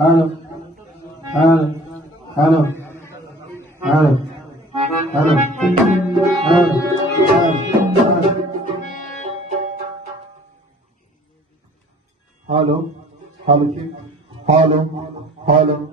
Hello. Hello. Hello. Hello. Hello. Hello. Hello. Hello. Hello. Hello. Hello. Hello.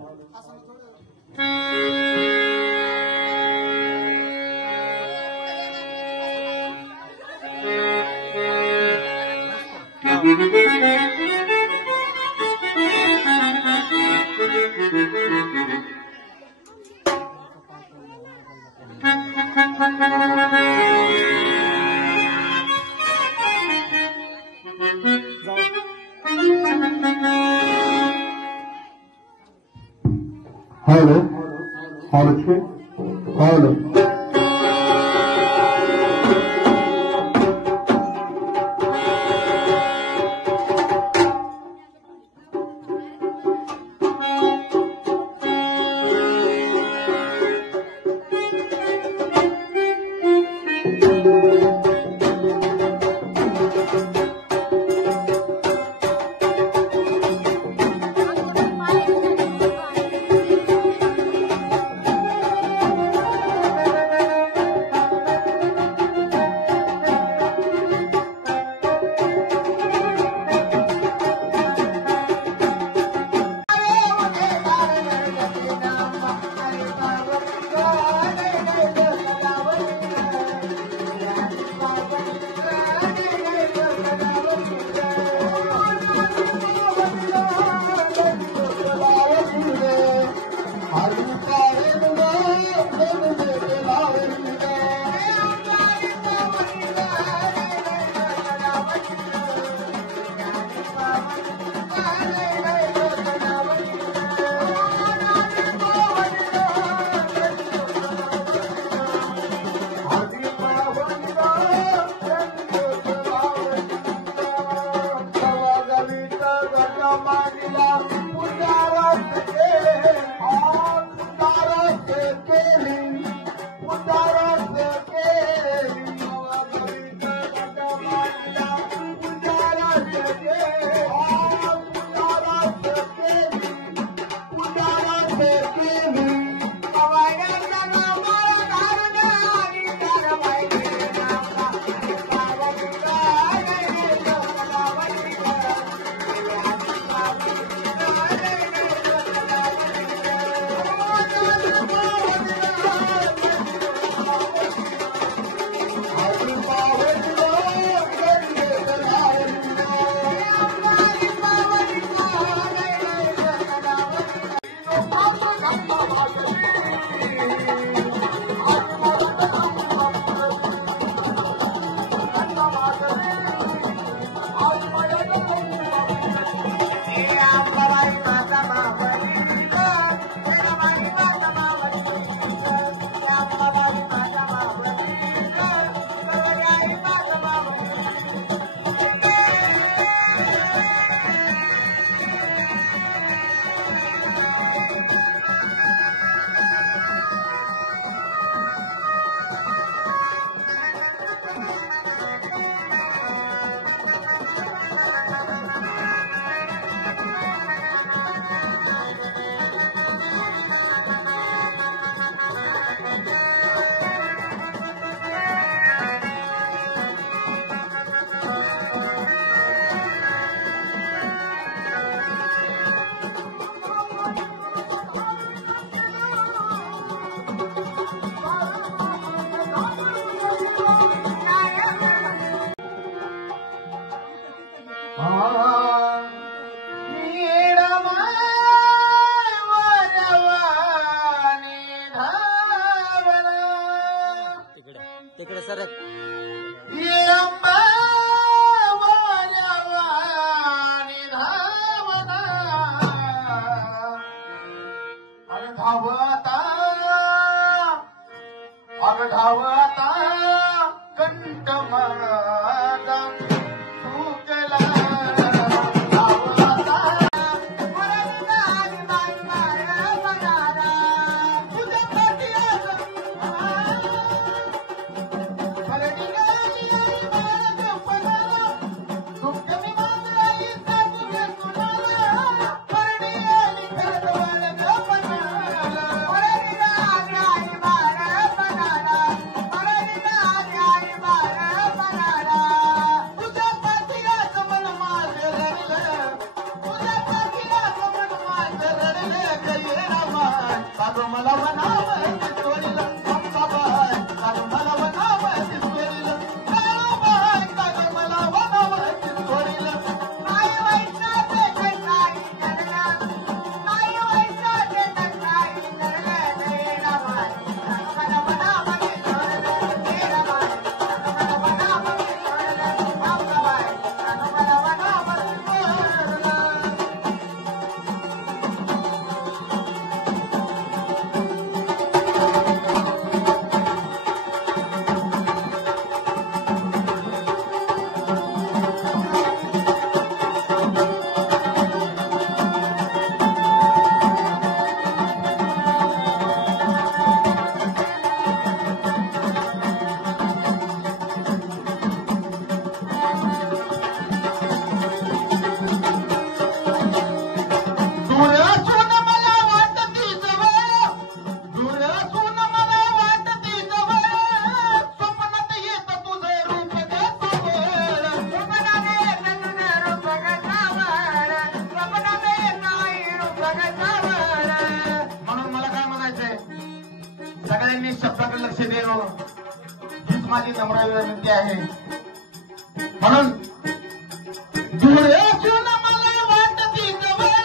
तिकडे सरक धावता कंठ माझा तुकला कागो मला वनावरती सोडिलं अंबाबाई कागो मला वनावरती सोडिलं काळूबाई कागो मला वनावरती सोडिलं काय वैसाचे काही करलं काय वैसाचे काही करलं रेणाबाई मला वनामध्ये सोडलं रेणाबाई मला वनामध्ये सोडलं अंबाबाई मला वनामध्ये सोडलं दूर असून मला वाटती जवळ दूर असून मला वाटती जवळ स्वप्नात येत तुझे रूप गसावळ स्वप्नाने तुझं रूप गसावळ स्वप्नाने नाही रूप गसावळ म्हणून मला काय म्हणायचंय सगळ्यांनी शब्दाकडे लक्ष द्यावं हीच माझी नम्र विनंती आहे म्हणून दूर असून मला वाटती जवळ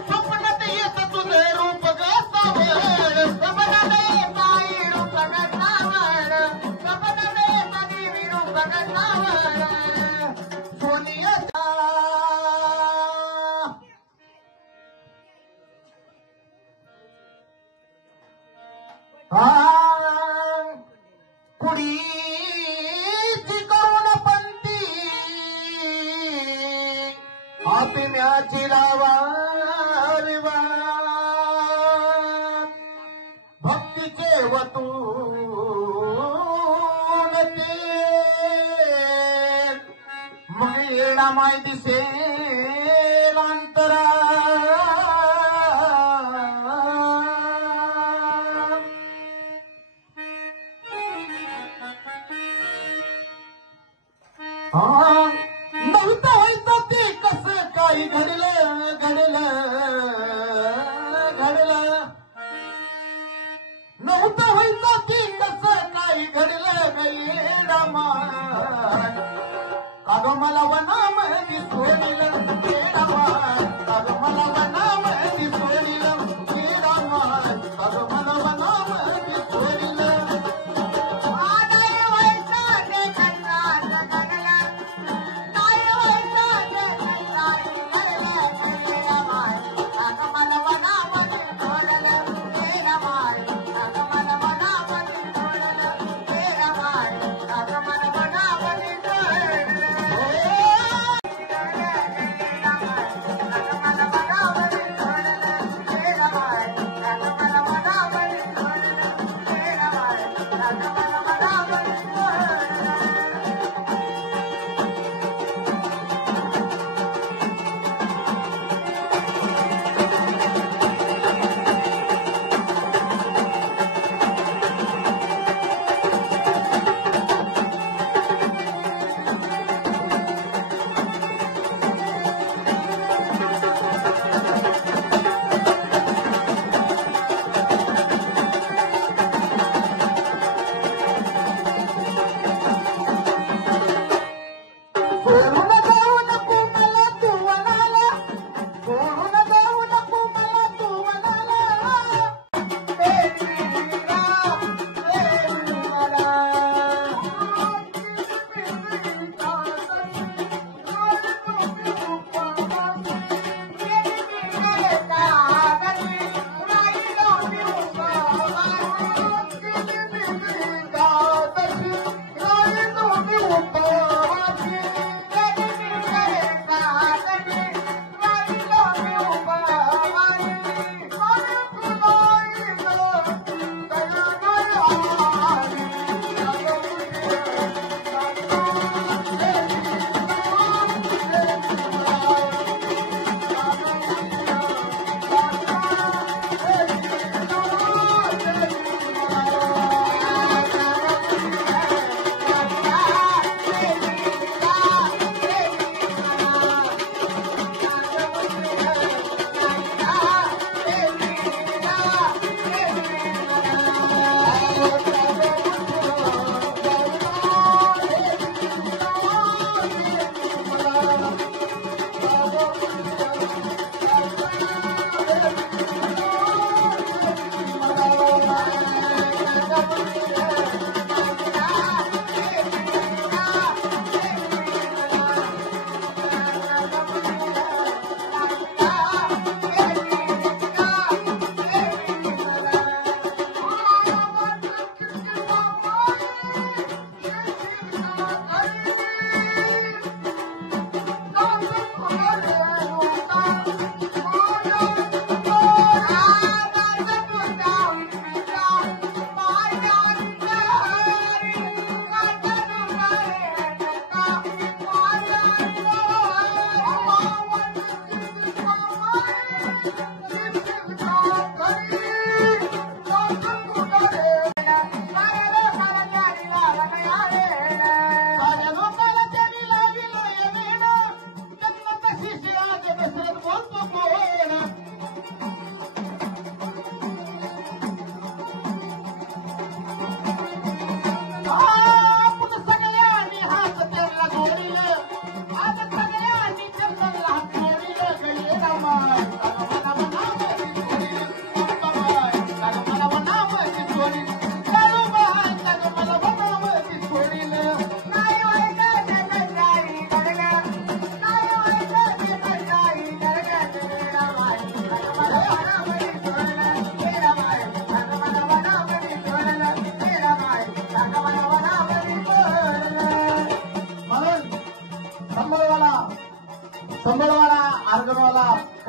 स्वप्नात येत तुझे रूप गसावळ स्वप्नाने नाही रूप गसावळ स्वप्नाने नाही रूप गसावळ सोनियाचा कुडीची करुण पंथी आत्म्याची लावा भक्तीचे वतून ते मग येणा माय दिसेल अंतरा नव्हतं व्हायचं ते कसं काही घडलं नव्हतं व्हायचं ते कसं काही घडलं कागो मला वनामध्ये सोडिलं कागो मला वनामध्ये सोडिलं कागो मला वनामध्ये सोडिलं काय वैसाचे काही करलं काय वैसाचे काही करलं रेणाबाई मला वनामध्ये सोडलं रेणाबाई मला वनामध्ये सोडलं रेणाबाई मला वनामध्ये सोडलं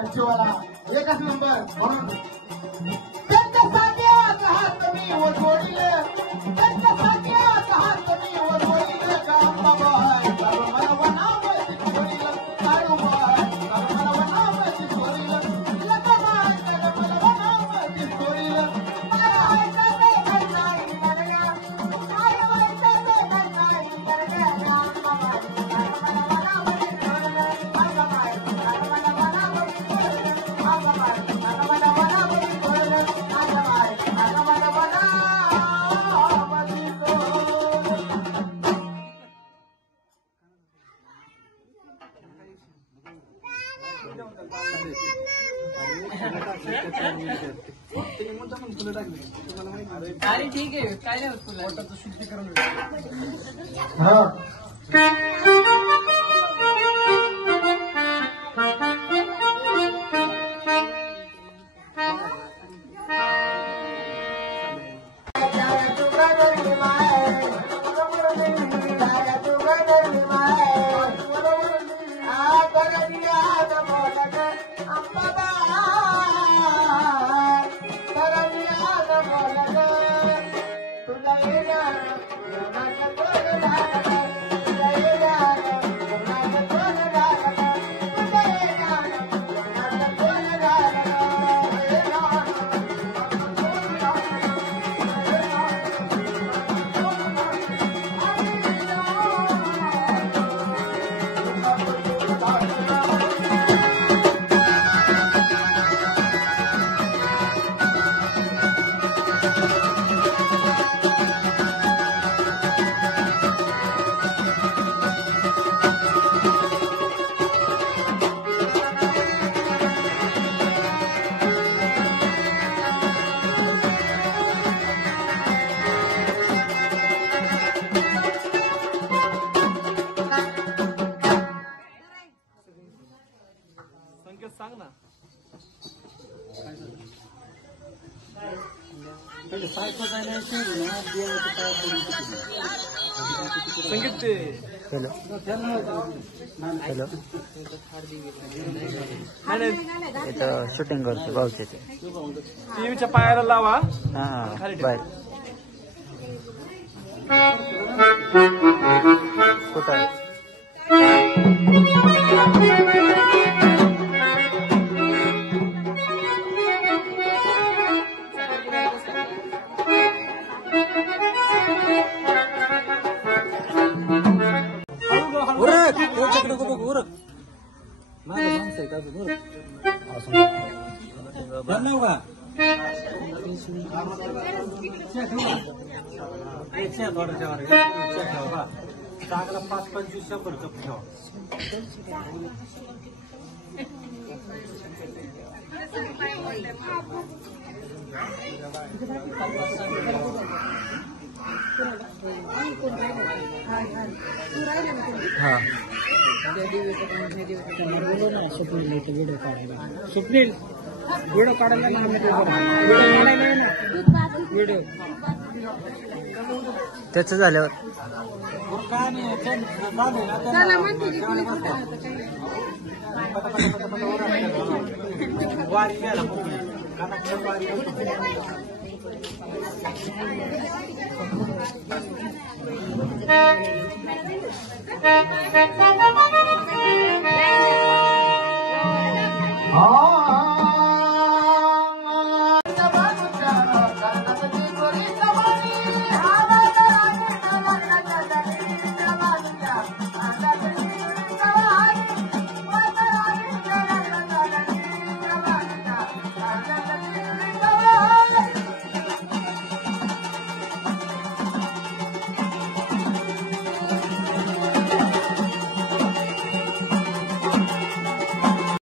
कच्चीवाला एकच नंबर म्हणून त्यांच्यासाठी आज हात मी वर जोडिले त्यांच्यासाठी आज हात मी वर जोडिले काळूबाई काळू मला वनामध्ये जोडिलं काळूबाई काळू मला वनामध्ये जोडिलं लकाबाई काळू मला वनामध्ये जोडिलं अरे ठीक आहे काय नाही होत तुला शुद्धी करून सांग ना संगीत ते हॅलो हॅलो इथं शूटिंग करतो भाऊचे ते टीव्हीच्या पायाला लावा हा बाय कुठं चांगला 5-25 कप ठेवा स्वप्नील व्हिडिओ काढायला व्हिडिओ त्याचं झाल्यावर वारी घ्यायला वारी